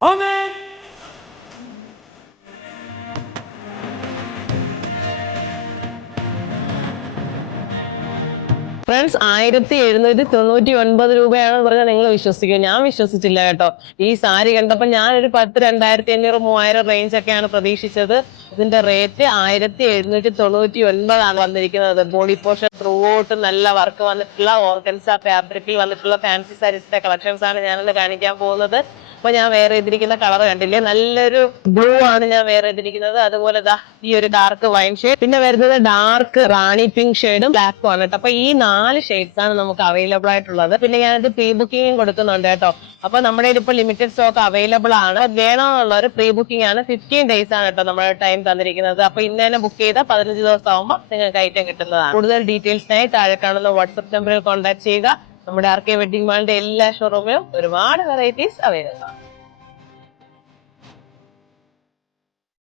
Amen. Friends 1799 രൂപയാണെന്ന് പറഞ്ഞാൽ നിങ്ങൾ വിശ്വസിക്കും? ഞാൻ വിശ്വസിച്ചില്ല കേട്ടോ. ഈ സാരി കണ്ടപ്പോൾ ഞാനൊരു 10, 2500, 3000 റേഞ്ച് ഒക്കെയാണ് പ്രതീക്ഷിച്ചത്. ഇതിന്റെ റേറ്റ് 1799 വന്നിരിക്കുന്നത്. ബോഡി പോർഷൻ ത്രൂ ഔട്ട് നല്ല വർക്ക് വന്നിട്ടുള്ള ഓർഗൻസ ഫാബ്രിക്കിൽ വന്നിട്ടുള്ള ഫാൻസി സാരീസിന്റെ കളക്ഷൻസ് ആണ് ഞാനിന്ന് കാണിക്കാൻ പോകുന്നത്. അപ്പൊ ഞാൻ വേറെ ചെയ്തിരിക്കുന്ന കളർ കണ്ടില്ലേ, നല്ലൊരു ബ്ലൂ ആണ് ഞാൻ വേറെ ചെയ്തിരിക്കുന്നത്. അതുപോലെ ഈ ഒരു ഡാർക്ക് വൈൻ ഷെയ്ഡ്, പിന്നെ വരുന്നത് ഡാർക്ക് റാണി പിങ്ക് ഷെയ്ഡും ബ്ലാക്കും ആണ് കേട്ടോ. അപ്പൊ ഈ 4 ഷെയ്ഡ്സ് ആണ് നമുക്ക് അവൈലബിൾ ആയിട്ടുള്ളത്. പിന്നെ ഞാനിത് പ്രീ ബുക്കിംഗും കൊടുക്കുന്നുണ്ട് കേട്ടോ. അപ്പൊ നമ്മുടെ ഇപ്പൊ ലിമിറ്റഡ് സ്റ്റോക്ക് അവൈലബിൾ ആണ്. വേണമെന്നുള്ളവർ പ്രീ ബുക്കിംഗ് ആണ്. 15 ഡേയ്സ് ആണ് കേട്ടോ നമ്മുടെ ടൈം തന്നിരിക്കുന്നത്. അപ്പൊ ഇന്ന് തന്നെ ബുക്ക് ചെയ്താൽ 15 ദിവസം ആകുമ്പോൾ നിങ്ങൾക്ക് ഐറ്റം കിട്ടുന്നതാണ്. കൂടുതൽ ഡീറ്റെയിൽസിനായി താഴെ കാണുന്ന വാട്സ്ആപ്പ് നമ്പറിൽ കോൺടാക്ട് ചെയ്യുക. നമ്മുടെ ആർ കെ വെഡിങ് മാളിന്റെ എല്ലാ ഷോറൂമിലും ഒരുപാട് വെറൈറ്റീസ് അവൈലബിൾ ആണ്.